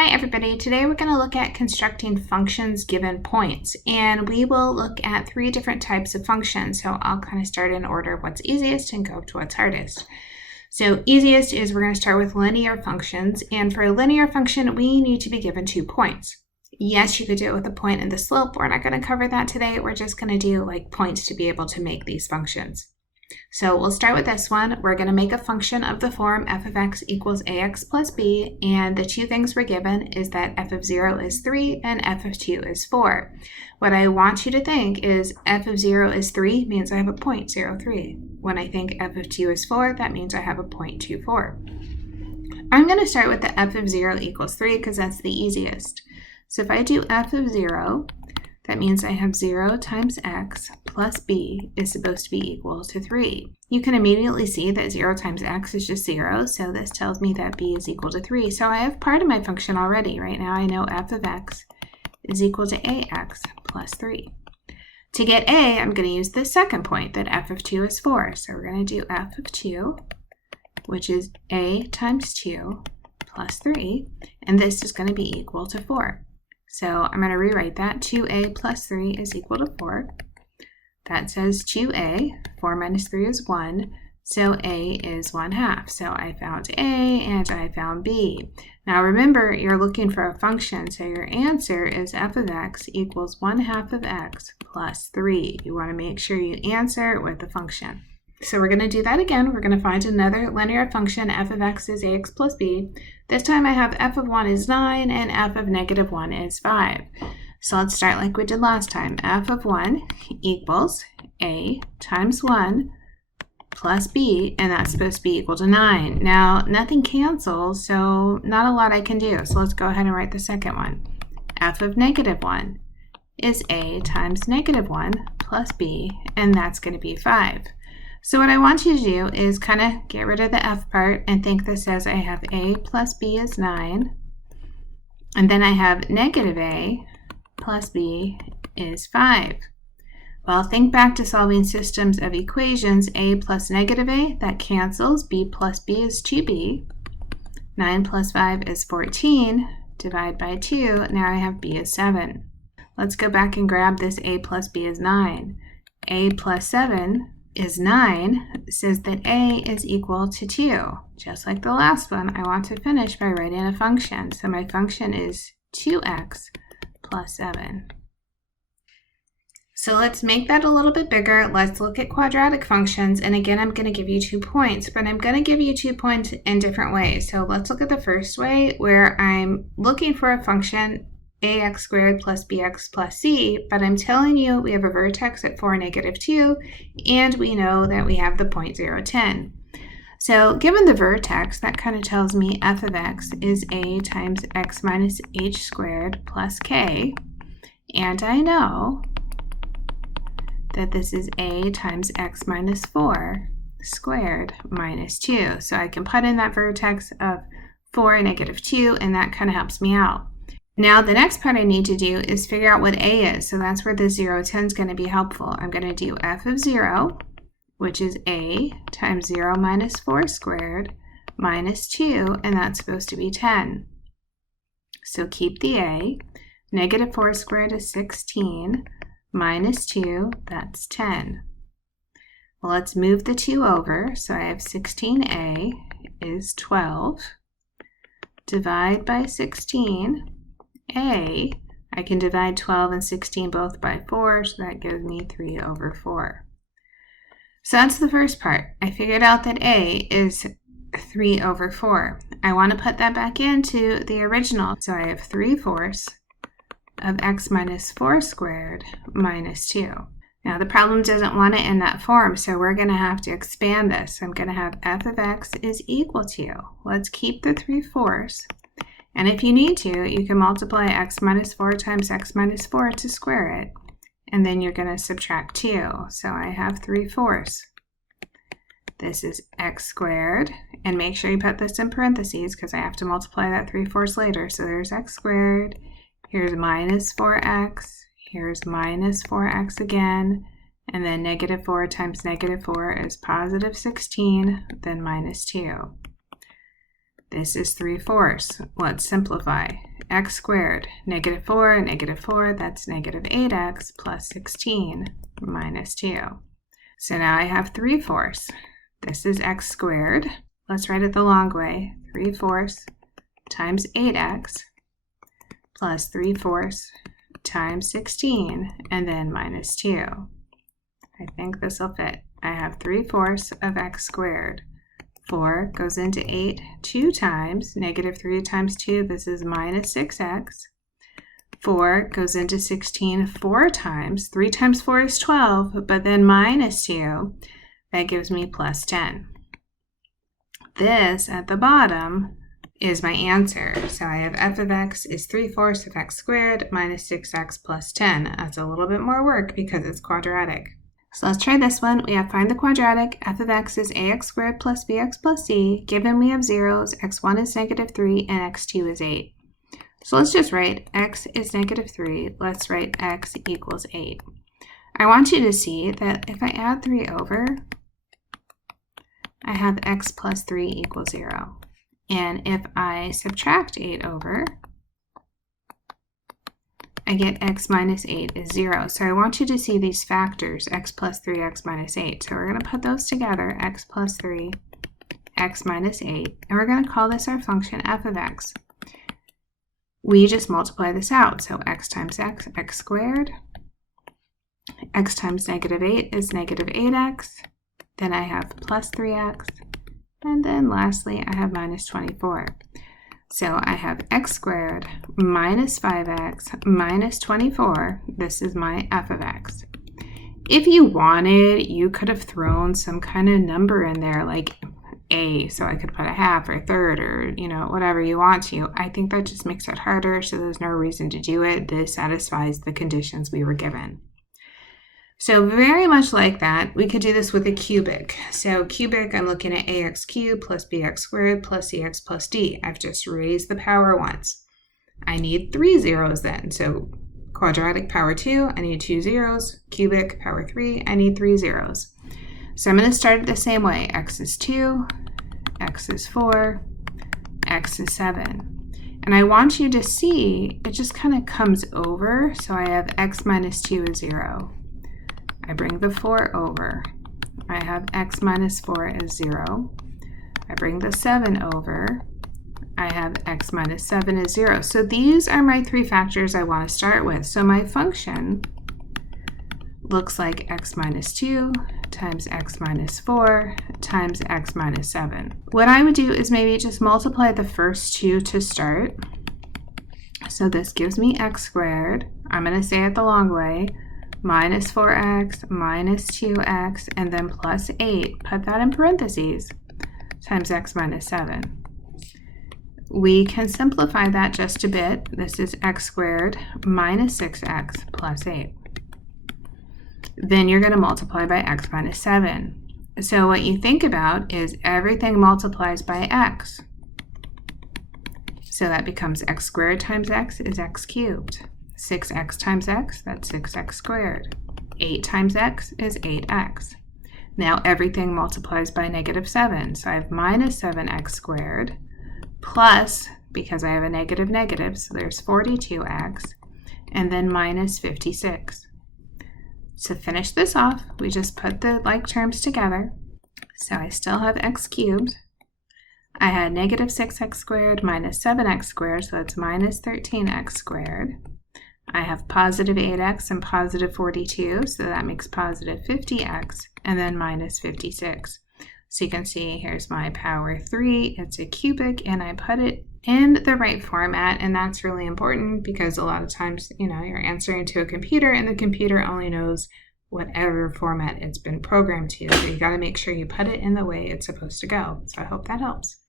Hi everybody, today we're going to look at constructing functions given points, and we will look at three different types of functions. So I'll kind of start in order of what's easiest and go to what's hardest. So easiest is we're going to start with linear functions, and for a linear function we need to be given 2 points. Yes, you could do it with a point and the slope. We're not going to cover that today. We're just going to do like points to be able to make these functions. So we'll start with this one. We're going to make a function of the form f of x equals ax plus b, and the two things we're given is that f of 0 is 3 and f of 2 is 4. What I want you to think is f of 0 is 3 means I have a 0.03. When I think f of 2 is 4, that means I have a 0.24. I'm going to start with the f of 0 equals 3 because that's the easiest. So if I do f of 0, that means I have 0 times x plus b is supposed to be equal to 3. You can immediately see that 0 times x is just 0, so this tells me that b is equal to 3. So I have part of my function already. Right now I know f of x is equal to ax plus 3. To get a, I'm going to use the second point, that f of 2 is 4. So we're going to do f of 2, which is a times 2 plus 3, and this is going to be equal to 4. So I'm going to rewrite that. 2a plus 3 is equal to 4. That says 2a, 4 minus 3 is 1, so a is 1/2. So I found a and I found b. Now remember, you're looking for a function, so your answer is f of x equals 1/2 of x plus 3. You want to make sure you answer with the function. So we're going to do that again. We're going to find another linear function. F of x is ax plus b. This time I have f of 1 is 9 and f of negative 1 is 5. So let's start like we did last time. F of 1 equals a times 1 plus b, and that's supposed to be equal to 9. Now, nothing cancels, so not a lot I can do. So let's go ahead and write the second one. F of negative 1 is a times negative 1 plus b, and that's going to be 5. So what I want you to do is kind of get rid of the f part and think this as I have a plus b is 9, and then I have negative a plus b is 5. Well, think back to solving systems of equations. A plus negative a, that cancels. B plus b is 2b. 9 plus 5 is 14. Divide by 2. Now I have b is 7. Let's go back and grab this a plus b is 9. A plus 7 is 9, says that a is equal to 2. Just like the last one, I want to finish by writing a function. So my function is 2x plus 7. So let's make that a little bit bigger. Let's look at quadratic functions. And again, I'm going to give you 2 points, but I'm going to give you 2 points in different ways. So let's look at the first way where I'm looking for a function ax squared plus bx plus c, but I'm telling you we have a vertex at 4, negative 2, and we know that we have the point 0, 10. So given the vertex, that kind of tells me f of x is a times x minus h squared plus k, and I know that this is a times x minus 4 squared minus 2. So I can put in that vertex of 4, negative 2, and that kind of helps me out. Now the next part I need to do is figure out what a is, so that's where the 0, 10 is going to be helpful. I'm going to do f of 0, which is a times 0 minus 4 squared minus 2, and that's supposed to be 10. So keep the a. Negative 4 squared is 16, minus 2, that's 10. Well, let's move the 2 over, so I have 16a is 12. Divide by 16. A, I can divide 12 and 16 both by 4, so that gives me 3 over 4. So that's the first part. I figured out that A is 3 over 4. I want to put that back into the original, so I have 3/4 of x minus 4 squared minus 2. Now the problem doesn't want it in that form, so we're going to have to expand this. I'm going to have f of x is equal to, let's keep the 3/4. And if you need to, you can multiply x minus 4 times x minus 4 to square it. And then you're going to subtract 2. So I have 3/4. This is x squared. And make sure you put this in parentheses because I have to multiply that 3/4 later. So there's x squared. Here's minus 4x. Here's minus 4x again. And then negative 4 times negative 4 is positive 16, then minus 2. This is 3/4. Let's simplify. X squared, -4, that's -8x plus 16 minus 2. So now I have 3/4. This is x squared. Let's write it the long way. 3/4 times 8x plus 3/4 times 16, and then minus 2. I think this will fit. I have 3/4 of x squared. 4 goes into 8 2 times. -3 times 2, this is minus 6x. 4 goes into 16 4 times. 3 times 4 is 12, but then minus 2, that gives me plus 10. This at the bottom is my answer. So I have f of x is 3/4 of x squared minus 6x plus 10. That's a little bit more work because it's quadratic. So let's try this one. We have find the quadratic. F of x is ax squared plus bx plus c. Given we have zeros, x1 is -3 and x2 is 8. So let's just write x is -3. Let's write x equals 8. I want you to see that if I add 3 over, I have x plus 3 equals 0. And if I subtract 8 over, I get x minus 8 is 0. So I want you to see these factors, x plus 3, x minus 8. So we're going to put those together, x plus 3, x minus 8. And we're going to call this our function f of x. We just multiply this out. So x times x, x squared. X times -8 is -8x. Then I have plus 3x. And then lastly, I have minus 24. So I have x squared minus 5x minus 24. This is my f of x. If you wanted, you could have thrown some kind of number in there like a, so I could put a half or a third or, whatever you want to. I think that just makes it harder, so there's no reason to do it. This satisfies the conditions we were given. So very much like that, we could do this with a cubic. So cubic, I'm looking at ax cubed plus bx squared plus cx plus d. I've just raised the power once. I need 3 zeros then. So quadratic power 2, I need 2 zeros. Cubic power 3, I need 3 zeros. So I'm going to start it the same way. X is 2, x is 4, x is 7. And I want you to see it just kind of comes over. So I have x minus 2 is 0. I bring the 4 over. I have x minus 4 is 0. I bring the 7 over. I have x minus 7 is 0. So these are my 3 factors I want to start with. So my function looks like x minus 2 times x minus 4 times x minus 7. What I would do is maybe just multiply the first 2 to start. So this gives me x squared. I'm going to say it the long way. Minus 4x, minus 2x, and then plus 8, put that in parentheses, times x minus 7. We can simplify that just a bit. This is x squared minus 6x plus 8. Then you're going to multiply by x minus 7. So what you think about is everything multiplies by x. So that becomes x squared times x is x cubed. 6x times x, that's 6x squared. 8 times x is 8x. Now everything multiplies by -7. So I have minus 7x squared plus, because I have a negative, so there's 42x, and then minus 56. To finish this off, we just put the like terms together. So I still have x cubed. I had -6x squared minus 7x squared, so that's minus 13x squared. I have positive 8x and positive 42, so that makes positive 50x, and then minus 56. So you can see here's my power 3. It's a cubic, and I put it in the right format, and that's really important because a lot of times, you're answering to a computer, and the computer only knows whatever format it's been programmed to. So you got to make sure you put it in the way it's supposed to go. So I hope that helps.